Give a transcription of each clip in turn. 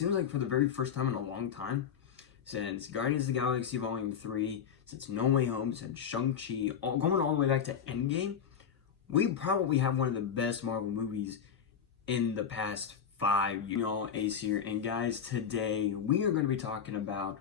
seems like for the very first time in a long time, since Guardians of the Galaxy Volume 3, since No Way Home, since Shang-Chi, going all the way back to Endgame, we probably have one of the best Marvel movies in the past 5 years. Ace here, and guys, today we are going to be talking about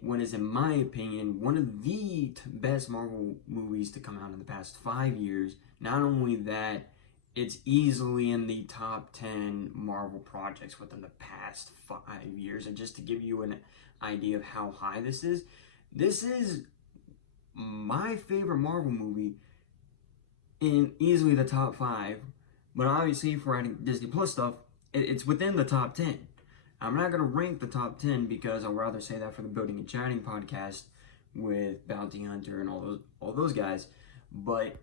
what is, in my opinion, one of the best Marvel movies to come out in the past 5 years. Not only that, it's easily in the top 10 Marvel projects within the past 5 years. And just to give you an idea of how high this is my favorite Marvel movie in easily the top 5. But obviously, for adding Disney Plus stuff, it's within the top 10. I'm not going to rank the top 10 because I'd rather say that for the Building and Chatting podcast with Bounty Hunter and all those guys. But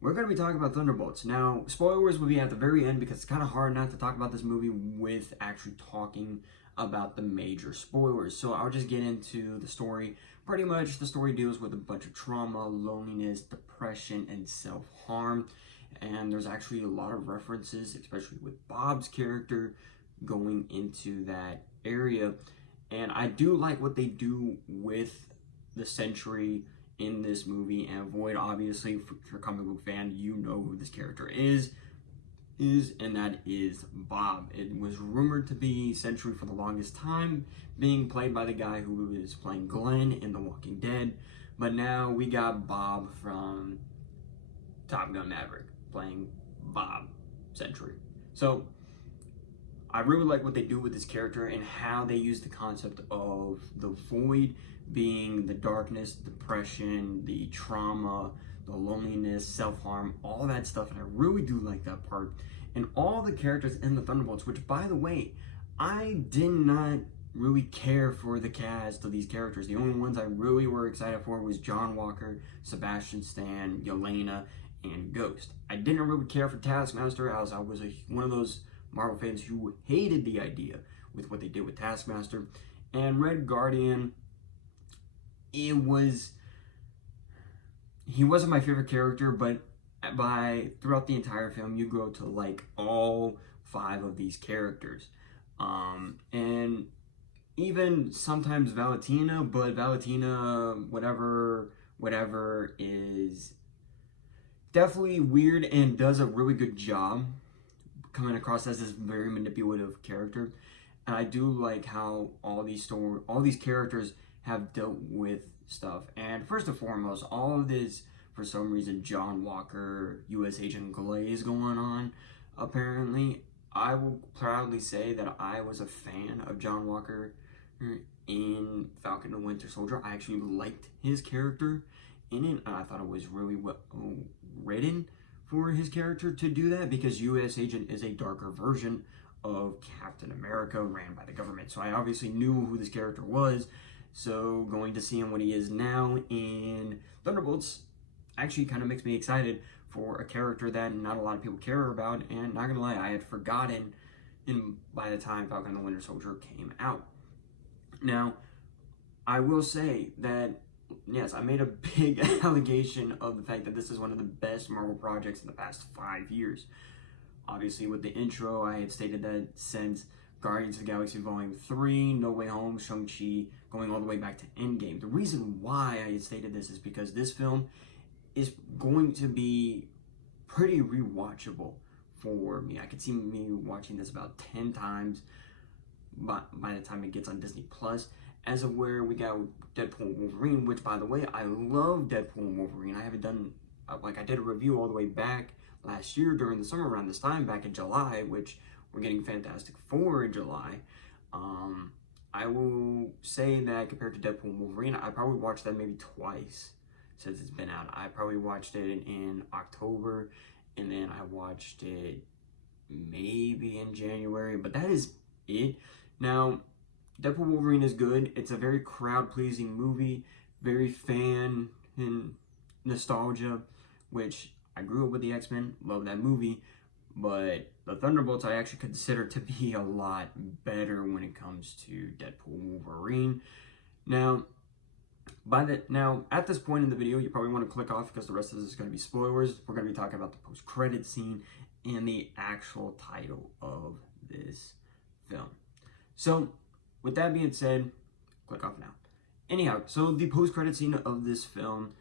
we're going to be talking about Thunderbolts. Now, spoilers will be at the very end because it's kind of hard not to talk about this movie with actually talking about the major spoilers. So I'll just get into the story. Pretty much the story deals with a bunch of trauma, loneliness, depression, and self-harm. And there's actually a lot of references, especially with Bob's character, going into that area. And I do like what they do with the Sentry in this movie. And Void, obviously, if you're a comic book fan, you know who this character is, and that is Bob. It was rumored to be Sentry for the longest time, being played by the guy who is playing Glenn in The Walking Dead. But now we got Bob from Top Gun Maverick playing Bob Sentry. So I really like what they do with this character and how they use the concept of the void being the darkness, depression, the trauma, the loneliness, self-harm, all that stuff. And I really do like that part. And all the characters in the Thunderbolts, which, by the way, I did not really care for the cast of these characters. The only ones I really were excited for was John Walker, Sebastian Stan, Yelena, and Ghost. I didn't really care for Taskmaster, as I was one of those Marvel fans who hated the idea with what they did with Taskmaster. And Red Guardian, he wasn't my favorite character, but throughout the entire film, you grow to like all 5 of these characters. And even sometimes Valentina, but Valentina, whatever, is definitely weird and does a really good job coming across as this very manipulative character. And I do like how all these characters have dealt with stuff. And first and foremost, all of this, for some reason, John Walker, U.S. Agent Glaze going on, apparently. I will proudly say that I was a fan of John Walker in Falcon and Winter Soldier. I actually liked his character in it, and I thought it was really well written for his character to do that, because U.S. Agent is a darker version of Captain America ran by the government. So I obviously knew who this character was. So going to see him what he is now in Thunderbolts actually kind of makes me excited for a character that not a lot of people care about. And not gonna lie, I had forgotten by the time Falcon and the Winter Soldier came out. Now, I will say that, yes, I made a big allegation of the fact that this is one of the best Marvel projects in the past 5 years. Obviously, with the intro, I had stated that since Guardians of the Galaxy Volume 3, No Way Home, Shang-Chi, going all the way back to Endgame. The reason why I had stated this is because this film is going to be pretty rewatchable for me. I could see me watching this about 10 times by the time it gets on Disney Plus. As of where we got Deadpool and Wolverine, which, by the way, I love Deadpool and Wolverine. I haven't done, I did a review all the way back last year during the summer around this time, back in July, which we're getting Fantastic Four in July. I will say that compared to Deadpool and Wolverine, I probably watched that maybe twice since it's been out. I probably watched it in October, and then I watched it maybe in January, but that is it. Now, Deadpool Wolverine is good. It's a very crowd-pleasing movie, very fan and nostalgia, which I grew up with the X-Men, love that movie, but the Thunderbolts I actually consider to be a lot better when it comes to Deadpool Wolverine. Now, at this point in the video, you probably want to click off because the rest of this is going to be spoilers. We're going to be talking about the post-credit scene and the actual title of this film. So, with that being said, click off now. Anyhow, so the post-credit scene of this film,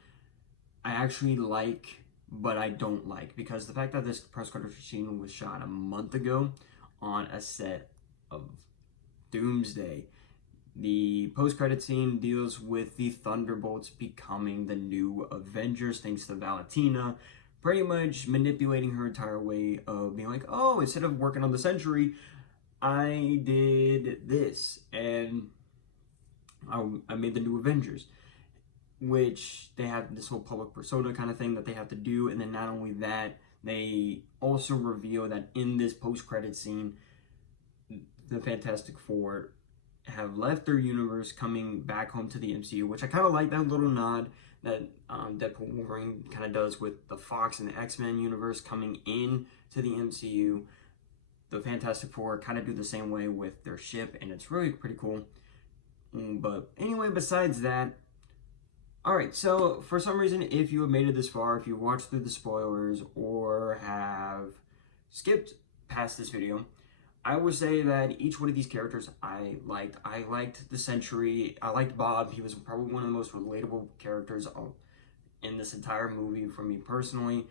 I actually like, but I don't like, because the fact that this post-credit scene was shot a month ago on a set of Doomsday. The post-credit scene deals with the Thunderbolts becoming the new Avengers, thanks to Valentina pretty much manipulating her entire way of being like, oh, instead of working on the Sentry, I did this, and I made the new Avengers, which they have this whole public persona kind of thing that they have to do. And then not only that, they also reveal that in this post-credit scene, the Fantastic Four have left their universe, coming back home to the MCU, which I kind of like that little nod that Deadpool Wolverine kind of does with the Fox and the X-Men universe coming in to the MCU. The Fantastic Four kind of do the same way with their ship, and it's really pretty cool. But anyway, besides that, alright, so for some reason, if you have made it this far, if you watched through the spoilers or have skipped past this video, I would say that each one of these characters I liked. I liked the Sentry. I liked Bob. He was probably one of the most relatable characters in this entire movie for me personally.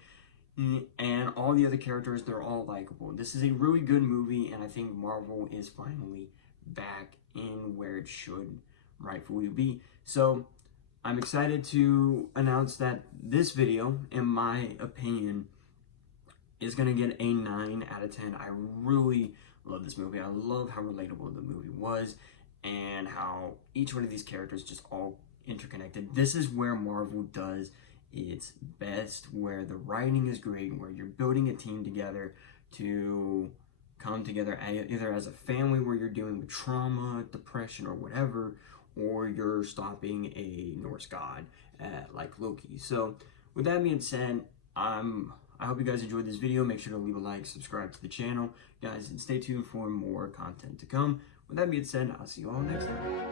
And all the other characters, they're all likable. This is a really good movie, and I think Marvel is finally back in where it should rightfully be. So I'm excited to announce that this video, in my opinion, is going to get a 9 out of 10. I really love this movie. I love how relatable the movie was and how each one of these characters just all interconnected. This is where Marvel does its best, where the writing is great, where you're building a team together to come together either as a family where you're dealing with trauma, depression, or whatever, or you're stopping a Norse god like Loki. So with that being said, I hope you guys enjoyed this video. Make sure to leave a like, subscribe to the channel, guys, and stay tuned for more content to come. With that being said, I'll see you all next time.